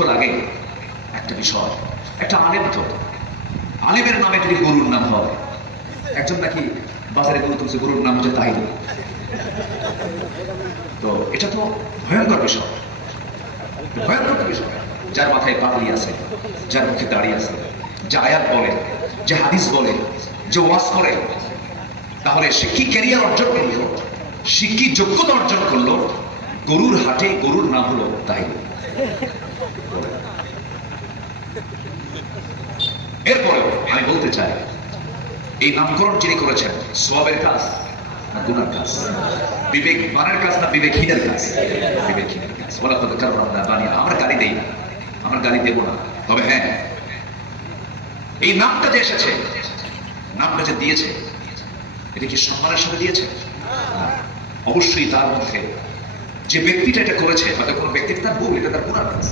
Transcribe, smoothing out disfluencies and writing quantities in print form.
লক্ষ্য লাগে একটা বিষয়, একটা আলেম তো, আলেমের নামে যদি গরুর নাম হয়, একজন নাকি বাজারে গরু তুলছে, গরুর নাম হচ্ছে তাই, তো এটা তো ভয়ঙ্কর বিষয়, ভয়ঙ্কর বিষয়। যার মাথায় পাগড়ি আছে, যার মুখে দাঁড়িয়ে আছে, যে আয়াত বলে, যে হাদিস বলে, যে ওয়াজ করে, তাহলে সে কি ক্যারিয়ার অর্জন করলো, সে কি যোগ্যতা অর্জন করলো? গরুর হাটে গরুর নাম হলো তাই। এরপরেও আমি বলতে চাই, এই নামকরণ যিনি করেছেন, সওয়াবের কাজ না গুনার কাজ? বিবেকবানের কাজ না বিবেকহীনের কাজ? বিবেকহীনের কাজ। বলা কথা, কারণ আমরা বানিয়ে, আমরা গালি দেই না, আমরা গালি দেব না, তবে হ্যাঁ, এই নামটা যে এসেছে, নামটা যে দিয়েছে, এটা কি সম্মানের সাথে দিয়েছে? অবশ্যই তার মধ্যে যে ব্যক্তিটা এটা করেছে, হয়তো কোনো ব্যক্তির তার ভুল, এটা তার গুনার কাজ।